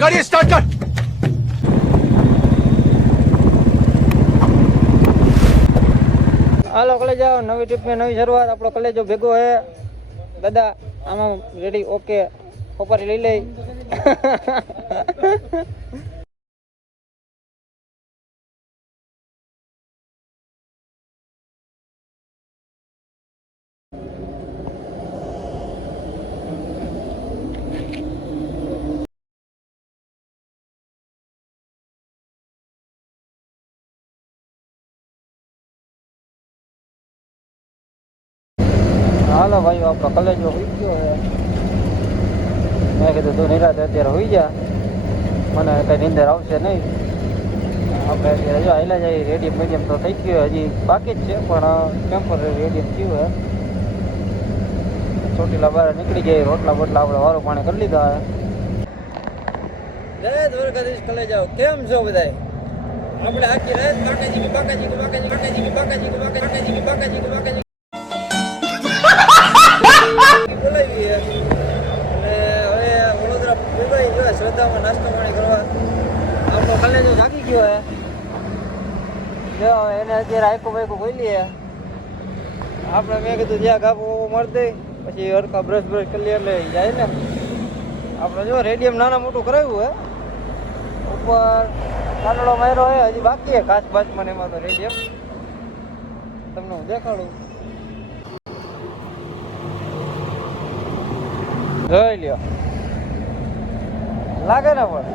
गाड़ी स्टार्ट कर। હાલો કલેજ જાઓ, નવી ટ્રીપની નવી શરૂઆત. આપણો કલેજો ભેગો હે દાદા, આમાં રેડી ઓકે, ખોપારી લઈ લઈ. હાલો ભાઈઓ, આપણો કલેજો હોઈ ગયો હે. મેં કીધું તું નિરાતે અત્યારે હોઈ જા, મને કઈ નીંદર આવશે નહીં. આપણે અત્યારે જો હાલ્યા જાય. રેડિયમ મીડિયમ તો થઈ ગયું, હજી બાકી જ છે, પણ ટેમ્પરરી રેડિયમ થયું હે. ચોટીલા બહાર નીકળી જાય, રોટલા બોટલા આપણે વારું પાણી કરી લીધા હે. જય દ્વારકાધીશ કલેજાઓ, કેમ છો બધાય? આપણે આખી રાત બાકાજી બાકાજી બાકાજી બાકાજી બાકાજી બાકાજી બાકાજી બાકાજી બોલાવી અને હવે વડોદરા દુબઈ ગયો શ્રદ્ધામાં નાસ્તો પાણી કરવા. આપણો કલેજો જાગી ગયો હે. જો એને અત્યારે આખું બાઈકું ખોલીએ. આપણે મેં કીધું જ્યાં ગાપો મળી દઈ, પછી હરખા બ્રશ કરી લે એટલે જાય ને. આપણે જો રેડિયમ નાના મોટું કરાવ્યું હે, ઉપર કાનડો માર્યો હે, હજી બાકી હે કાચ બાચમાં એમાં તો રેડિયમ. તમને હું દેખાડું, જોઈ લ્યો. લાગે ને પણ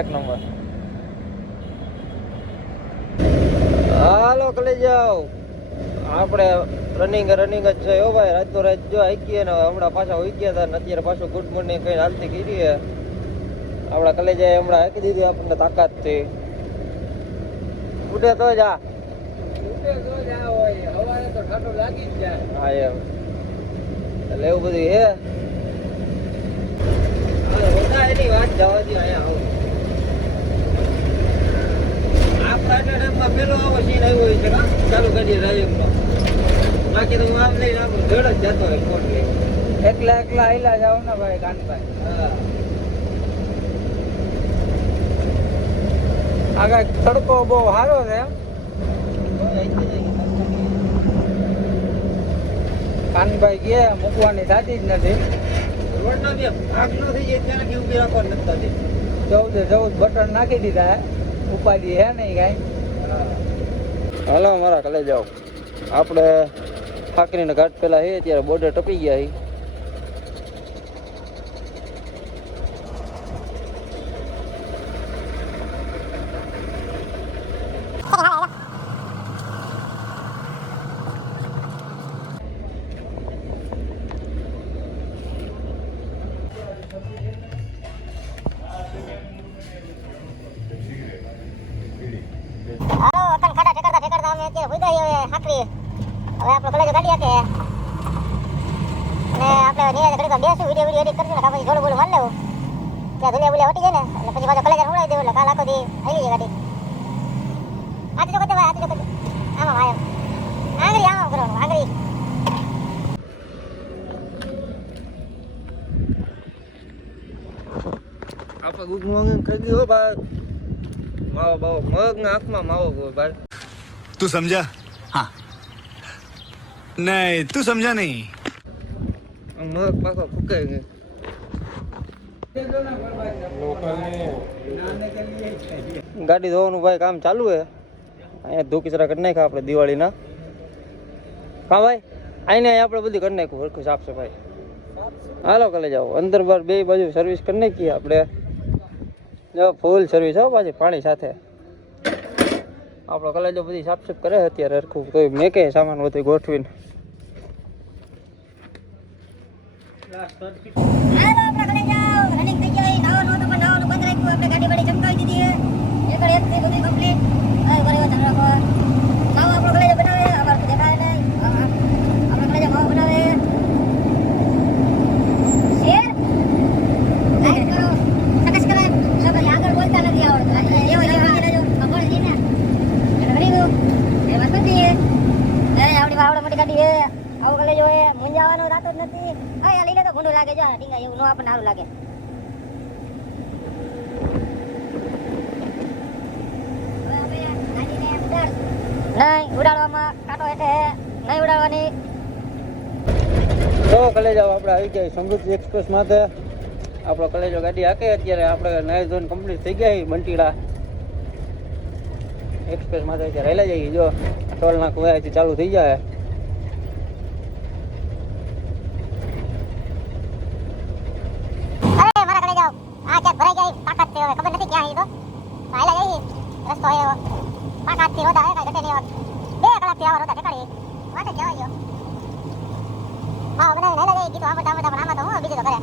એક નંબર. હાલો કલે જાઓ, આપણે રનિંગ જ છે હો ભાઈ. રાત તો રાત જો હાઈકીએ ને હમણાં પાછા હોઈ ગયા હતા ને અત્યારે પાછું ગુડ મોર્નિંગ કઈ હાલતી કરી હે. આપણા કલેજાએ હમણાં હાકી દીધી આપણને તાકાત થી. ઉડે તો જા, હોય હવારે તો ઠંડો લાગી જ જાય. હા એમ, એટલે એવું બધું હે. એની વાત જવા દે. અહીંયા આવો આપણા ટાઈમમાં પેલો આવો સીન આવ્યો છે કા ચાલુ કરી ડ્રાઇવિંગમાં. બાકી તો હું આમ લઈને આમ ધડ જ જતો હોય ફોન લઈ. એકલા આયલા જાવ ને ભાઈ કાનભાઈ. હા, આગળ તડકો બહુ સારો છે એમ. કાનભાઈ ગયા મૂકવાની થતી જ નથી. જવું બટન નાખી દીધા, ઉપાડી હે નહીં કાંઈ. હાલો મારા કલે જાઓ, આપણે ઠાકરીના ઘાટ પેલા હે, ત્યારે બોર્ડર ટપી ગયા. હાલો અકન ખાડા ઠેકરતા અમે અત્યારે ભૂઈ ગઈ. હવે હાકરી હવે આપણો કલેજો ગાડી હાકે અને આપણે નિરાતે ઘડીક બેસું, વિડીયો એડિટ કરશું ને પછી થોડું બોલું મારી લેવું. ત્યાં ધુલિયા વટી જાય ને એટલે પછી પાછો કલેજો ઉડાવી દેવું. એટલે કાલ આખો દી આવી જાય ગાડી. આથી જો કરતે ભાઈ, આથી જો કરતે આમાં ભાઈ આંગળી આમાં કરવાનું આંગળી. આપણે ગુગ માંગીને ખાઈ ગયો ભાઈ. માવો બાવો મગ ના આંખમાં માવો ગયો ભાઈ. तू समझा? हाँ नहीं, तू समझा नहीं. મગ પાકો ફૂકાઈ ગયો. ગાડી ધોવાનું ભાઈ કામ ચાલુ હે. અહીંયા ધોકીચરા કરી નાખ્યા આપણે દિવાળીના. હા ભાઈ, આઈને આપણે બધી કરી નાખ્યું હરખું સાફ સફાઈ. હાલો કલે જાઓ, અંદર બાર બે બાજુ સર્વિસ કરી નાખીએ આપણે. જો ફૂલ સર્વિસ હો પાછી પાણી સાથે. આપણો કલેજો બધી સાફ સફ કરે અત્યારે હરખું. કોઈ મેકે સામાન બધું ગોઠવીને. લાગે જો ડીંગા એવું નો આપણને સારું લાગે. નહીં ઉડાડવામાં કાંટો હેઠે નહીં ઉડાડવાની. તો કલેજો આપણે આવી ગયા સમૃદ્ધિ એક્સપ્રેસ માટે. આપણો કલેજો ગાડી હાકે અત્યારે આપણે નાઇટ ઝોન કમ્પ્લીટ થઈ ગયા બંટીડા એક્સપ્રેસ માટે અત્યારે રહેલા જઈએ. જો ટોલ નાક વયાથી ચાલુ થઈ જાય. અરે મારા ઘરે જાઓ. આ ક્યાંક ભરાઈ જાય તાકાત છે હવે ખબર નથી ક્યાં તો હાલા જઈએ રસ્તો હે એવો તાકાતથી રોદા હે કાંઈ ઘટે નહીં હોત. 2 કલાકથી આવા રોદા દેખાડી વાટે જવા ગયો. હા બધા લઈ લઈ કીધું આમાં પણ આમાં તો હું બીજું તો કરે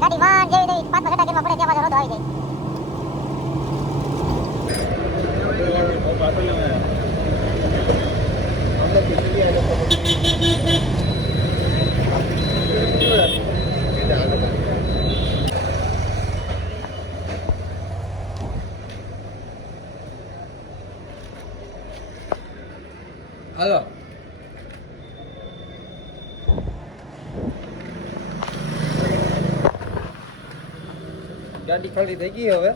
ગાડી વાન જેવી નહીં 5 ઘટા ગેરમાં પડે ત્યાં પાછો રોદો આવી જાય. હાલો ગાડી ખાલી થઈ ગઈ હવે.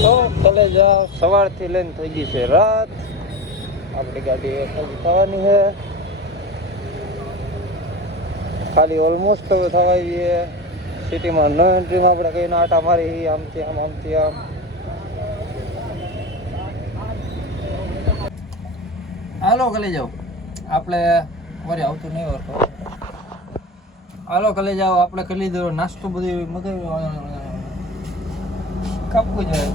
તો કલેજા સવારથી લઈને થઈ ગઈ છે રાત. આપણી ગાડી ખાલી થવાની છે. ખાલી ઓલમોસ્ટ હવે થવા આવી છે. સિટીમાં નો એન્ટ્રીમાં આપણે કઈ આટા મારી આમથી આમ આમથી આમ. હાલો કલે જાઓ આપણે વરે આવતું નહીં વર્તો. હાલો કલે જાઓ આપણે કરી લીધો નાસ્તો બધું મગાવ્યો કાપવું જોઈએ.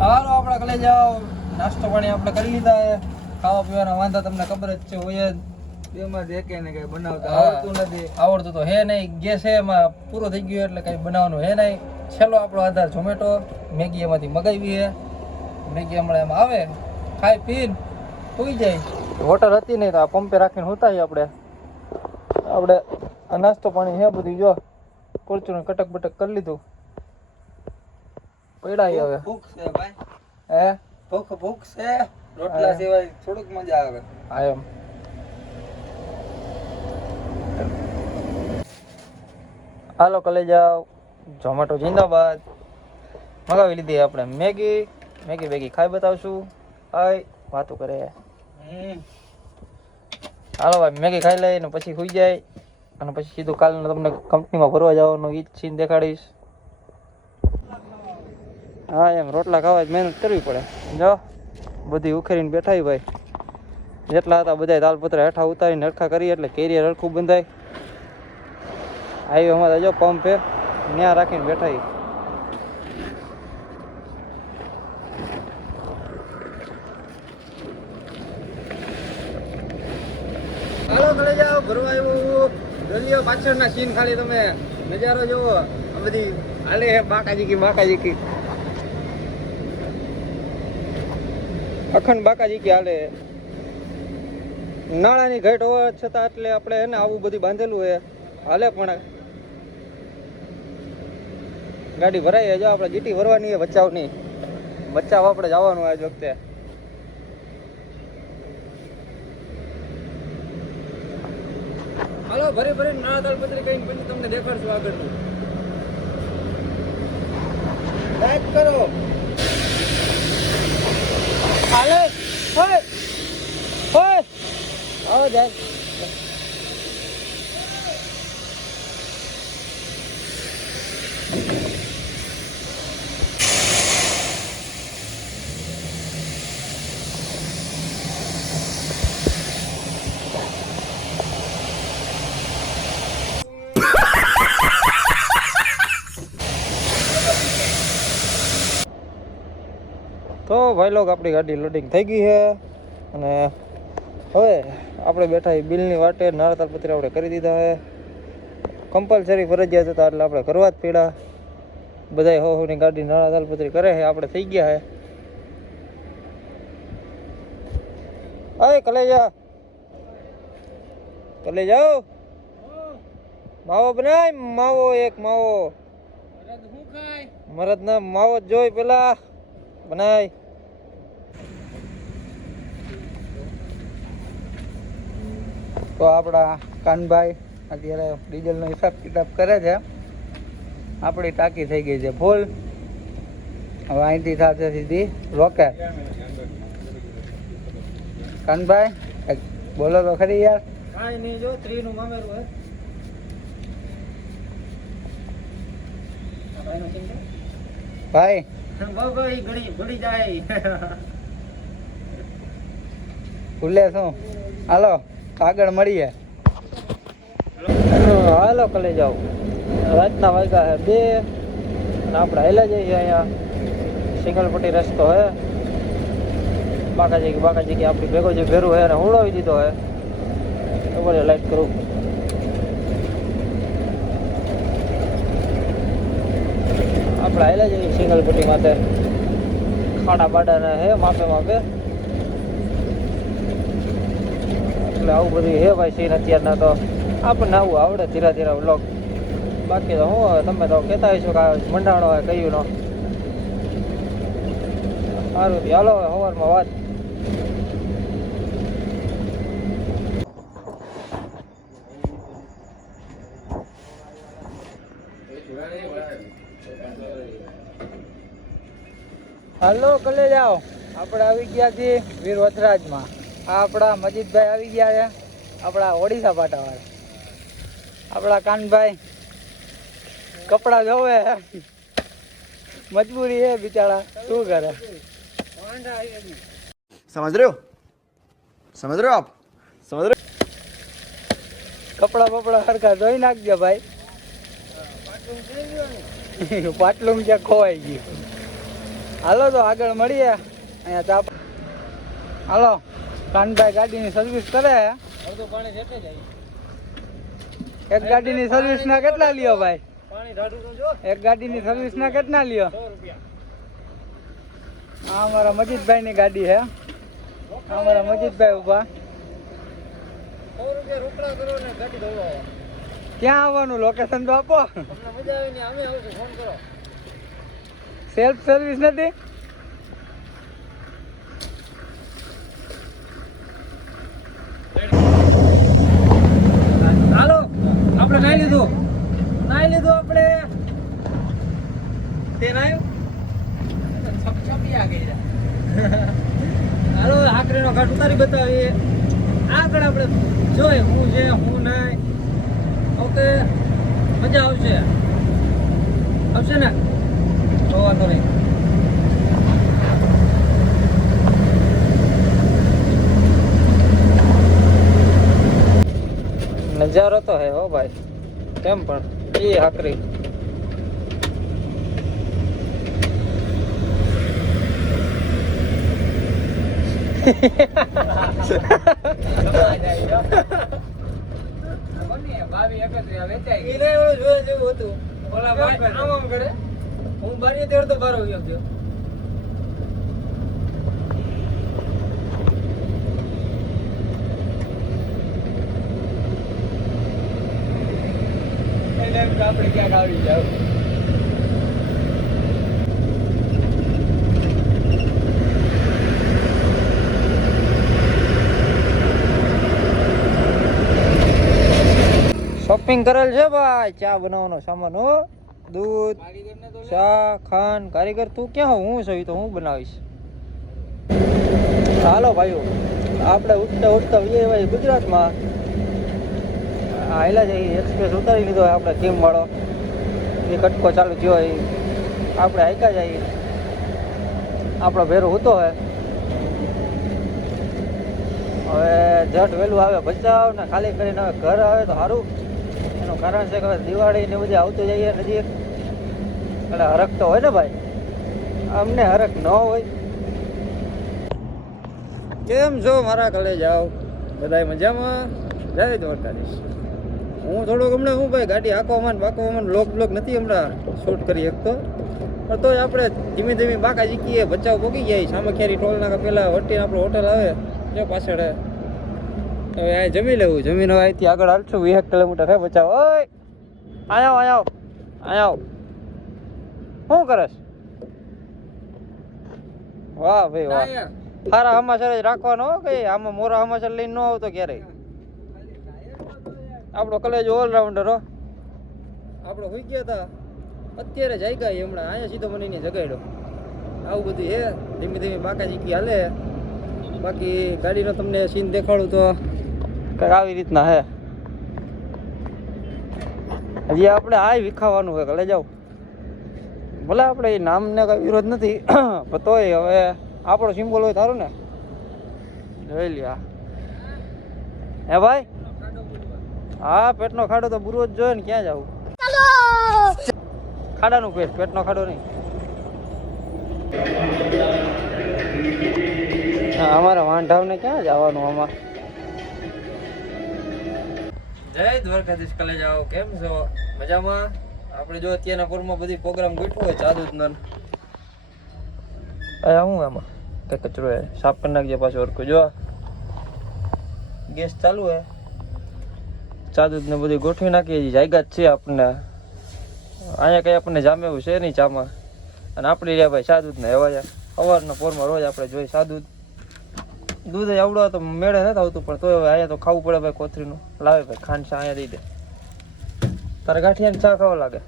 હાલો આપણે કલે જાઓ નાસ્તો પાણી આપણે કરી લીધા છે. ખાવા પીવાના વાંધા તમને ખબર જ છે હોય જ. એમાં જે કે ને કઈ બનાવતા આવડતું નથી. આવડતું તો હે નહીં. ગેસ છે એમાં પૂરો થઈ ગયો એટલે કઈ બનાવવાનું હે નહીં. છેલ્લો આપણો આધાર ઝોમેટો. મેગી એમાંથી મગાવી છે. મેગી હમણાં એમાં આવે ખાઈ પીને સુઈ જાય. હોટલ હતી નહીં તો આ પંપે રાખીને સુતા આપણે આ નાસ્તો પાણી હે બધું જો કુરચું કટક બટક કરી લીધું. પડ્યા હવે ભૂખ છે ભાઈ. હે ભૂખ છે. રોટલા સિવાય થોડુંક મજા આવે. હા એમ હાલો કલેજા ઝોમેટો જિંદાબાદ. મગાવી લીધી આપણે મેગી બેગી ખાઈ બતાવશું. હાય વાતો કરે. હાલો ભાઈ મેગી ખાઈ લઈ ને પછી સુઈ જાય અને પછી સીધું કાલે તમને કંપનીમાં ભરવા જવાનું ઈ સીન દેખાડીશ. હા એમ રોટલા ખાવા જ મહેનત કરવી પડે. જો બધી ઉખેરીને બેઠા ભાઈ. જેટલા હતા બધા તાલપત્ર હેઠા ઉતારીને હરખા કરી એટલે કેરિયર હરખું બંધાય. હાઈવે અમારે જો પંપ હે ત્યાં રાખીને બેઠા. હાલો ઘરે જાઓ ભરવા આવ્યું. દરિયો પાછળના સીન ખાલી તમે નજારો જોવો. આ બધી હાલે હે બાકાજી કી અખંડ બાકાજી કી હાલે. નાળાની ઘાટ હોવા છતાં એટલે આપણે એને આવું બધું બાંધેલું હે હાલે. પણ ગાડી ભરાઈ જો આપણે જીટી ભરવાની હે બચાવની. બચાવ આપણે જવાનું આજ વખતે. હાલો ભરી નાળા તાલપત્રી કઈ પછી તમને દેખાડશું આગળનું. લાઈક કરો. હાલે હોય આવો જાય. તો ભાઈ લોક આપણી ગાડી લોડિંગ થઈ ગઈ છે અને હવે આપણે બેઠા બિલની વાટે. નાળા તાલપત્રી આપણે કરી દીધા છે. કમ્પલસરી ફરજિયાત હતા એટલે આપણે કરવા જ પડ્યા. બધા હોની ગાડી નાળા તાલપત્રી કરે છે. આપણે થઈ ગયા છે. અરે કલે જાઓ માવો બનાય. માવો એક માવો મરદ ના માવો જોઈ પેલા બનાય. તો આપણા કાનભાઈ અત્યારે ડીઝલનો હિસાબ કિતાબ કરે છે. આપણી ટાંકી થઈ ગઈ છે ફૂલ. હવે અહીંથી થશે સીધી રોકેટ. કાનભાઈ એક બોલો તો ખરી યાર. કાંઈ નહીં, જો 3 નું મામેરું હે. ભાઈ ભાઈ ઘડી ભૂલી જાય. ભૂલે શું? હાલો આગળ મળીએ. હાલો કલે જાઓ. રાતના વાગ્યા છે 2 અને આપણે હેલા જઈએ. અહીંયા સિંગલ પટ્ટી રસ્તો હે. બાકાજી કે આપણી ભેગો જે ભેરું હે એને હુડાવી દીધો હે. ખબર લાઈટ કરું. આપણે હેલા જઈએ સિંગલ પટ્ટી માટે. ખાડા બાડાને હે માપે માપે. એટલે આવું બધું હે ભાઈ સીન અત્યારના. તો આપણને આવું આવડે ધીરે ધીરે વ્લોગ. બાકી તો હું તમે તો કહેતા હશો કે આ મંડાણો હોય કયું નો. સારું હાલો હવે સવારમાં વાત. હાલો કલે જાઓ. આપણે આવી ગયા છીએ વીર વથરાજમાં. આ આપણા મજીદભાઈ આવી ગયા છે, આપણા ઓડિશા પાટાવાળા. આપણા કાનભાઈ કપડા જોવે, મજબૂરી है बिचारा, શું કરે. समझ रहे हो आप समझ रहे કપડા બપડા સરખા ધોઈ નાખજો ભાઈ. પાટલું ક્યાં ખોવાઈ ગયું. હાલો તો આગળ મળીએ. અહીંયા ચા. હાલો કાનભાઈ ગાડીની સર્વિસ કરે. અડધું પાણી જેટલે જાય. એક ગાડીની સર્વિસ ના કેટલા લ્યો ભાઈ? પાણી ઢાઢું તો જો. એક ગાડીની સર્વિસ ના કેટલા લ્યો? 100 રૂપિયા. આ અમારા મજીદભાઈ ની ગાડી છે. અમારા મજીદભાઈ ઉભા. 100 રૂપિયા રોકડા કરો ને ગાડી ધોવા આવો. ક્યાં આવવાનું લોકેશન તો આપો. તમને મજા આવી ને અમે આવશું, ફોન કરો. સેલ્ફ સર્વિસ નથી. હાલો આપણે નાઈ લીધું આપણે. તે નાયું હાલો આખરીનો ઘાટ ઉતારી બતાવીએ. આગળ આપણે જોઈએ હું છે હું નહીં. ઓકે મજા આવશે ને? તો વાંધો નહીં. નજારો તો હે હો ભાઈ, કેમ પણ એ હાકરી. હું બારી તેડ તો બારો ગયો હતો. આપણે ક્યાંક આવી જાવ. શોપિંગ કરેલ છે ભાઈ. ચા બનાવવાનો સામાન હો, દૂધ, ચા, ખાંડ. કારીગર તું ક્યાં હું છું તો હું બનાવીશ. હાલો ભાઈઓ આપણે ઉઠતા ભાઈ ગુજરાતમાં આયલા જઈએ. એક્સપ્રેસ ઉતારી લીધો હોય આપણે કેમ વાળો. એ કટકો ચાલુ થયો હોય આપણે હાઈકા જઈએ. આપણો ભેરો ઉતો હોય. હવે જટ વહેલું આવે બચાવ ને ખાલી કરીને હવે ઘર આવે તો સારું. એનું કારણ છે કે હવે દિવાળી ને બધી આવતું જઈએ નજીક એટલે હરખ તો હોય ને ભાઈ. અમને હરખ ન હોય. કેમ છો મારા કલે જાઓ બધા મજામાં? જય દ્વારકાધીશ. હું થોડુંક હમણાં હું ભાઈ ગાડી હાંકવામાં બ્લોક નથી હમણાં શૂટ કરી શકતો. પણ તોય આપણે ધીમે ધીમે બાકા જીકીએ. બચાવ પોકી જાય. સામખિયારી ટોલ નાકા પહેલાં વટીને આપણો હોટલ આવે જો પાછળ. હવે આ જમી લેવું. જમીને હવે અહીંથી આગળ હાલશું. 20 કિલોમીટર હે બચાવ. ઓય આયો શું કરસ? વાહ ભાઈ વાહ. સારા હમાસર જ રાખવાનો કે આમાં મોરા હમાસર લઈને ન આવતો ક્યારેય. આપણો કલેજો ઓલરાઉન્ડર હો. આપણો હોઈ ગયા હતા અત્યારે જાગ્યા હમણાં અહીંયા સીધો મને એને જગાડ્યો. આવું બધું હે ધીમે ધીમે બાકા ચીકી હાલે. બાકી ગાડીનો તમને સીન દેખાડું તો કંઈક આવી રીતના હે. હજી આપણે આ વિખાવાનું હોય કે લઈ જાઓ. ભલે આપણે એ નામને કઈ વિરોધ નથી પણ તોય હવે આપણો સિમ્બોલ હોય તારું ને જોઈ લ્યા. હે ભાઈ હા પેટનો ખાડો તો બુરવો જ જોઈએ ને. ક્યાં જવું ખાડાનું પેટનો ખાડો નહીં. હા અમારા વાંઢાવને ક્યાં જવાનું આમાં. જય દ્વારકાધીશ કલેજ આવો. કેમ છો? મજામાં? આપણે જો અત્યારના પૂરમાં બધી પ્રોગ્રામ ગોઠવો હોય ચાદુદનો. હું આમાં કંઈક કચરો હે સાફ કરી નાખજે પાછું હરખું. જો ગેસ ચાલુ હે. ચાદુદને બધી ગોઠવી નાખીએ. જાયગા જ છે આપણને. અહીંયા કંઈ આપણને જામે એવું છે નહીં ચામાં. અને આપણે રહ્યા ભાઈ સાદુદને એવા સવારના પોરમાં રોજ આપણે જોઈ સાદુદ. દૂધ આવડવા તો મેળે નથી આવતું પણ તોય હવે અહીંયા તો ખાવું પડે ભાઈ. કોથરીનું લાવે ભાઈ ખાંડ ચા અહીંયા દઈ દે. તારે ગાંઠિયાની ચા ખાવા લાગે.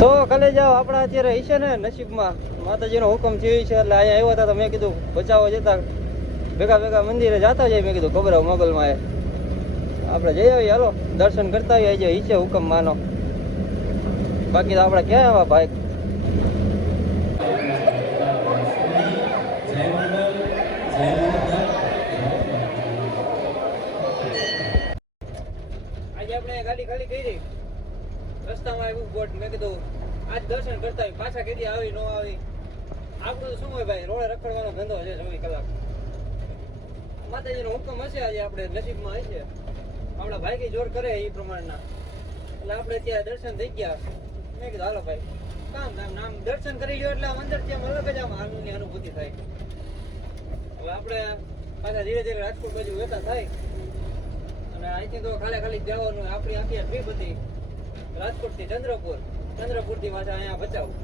તો કાલે જાઓ આપણા અત્યારે હશે ને નસીબમાં માતાજીનો હુકમ થયો છે એટલે અહીંયા આવ્યા હતા તો મેં કીધું બચાવો જતા ભેગા ભેગા મંદિરે જતા જાય. મેં કીધું ખબર મોગલમાં આપણે જઈ આવીએ. હાલો દર્શન કરતા આવીએ. આજે ઈચ્છે હુકમ માનો. બાકી તો આપણે ક્યાં આવ્યા ભાઈ. આજે આપણે ગાડી ખાલી કરી રસ્તામાં આવ્યું બોટ. મેં કીધું આજ દર્શન કરતા આવી. પાછા કીધી આવી ન આવી. આપણું શું હોય ભાઈ રોડે રખડવાનો ધંધો છે 24 કલાક. માતાજીનો હુકમ હશે આજે આપણે નસીબમાં હશે. આપણા ભાઈ જોર કરે એ પ્રમાણના એટલે આપણે ત્યાં દર્શન થઈ ગયા. મેં કીધું હાલો ભાઈ કામ આમ દર્શન કરી લ્યો એટલે આમ અંદરથી આમ અલગ જ આમ આનંદની અનુભૂતિ થાય. હવે આપણે પાછા ધીરે ધીરે રાજકોટ બાજુ વહેતા થાય અને અહીંથી તો ખાલી જવાનું. આપણી આખી ટ્રીપ હતી રાજકોટથી ચંદ્રપુરથી પાછા અહીંયા બચાવું.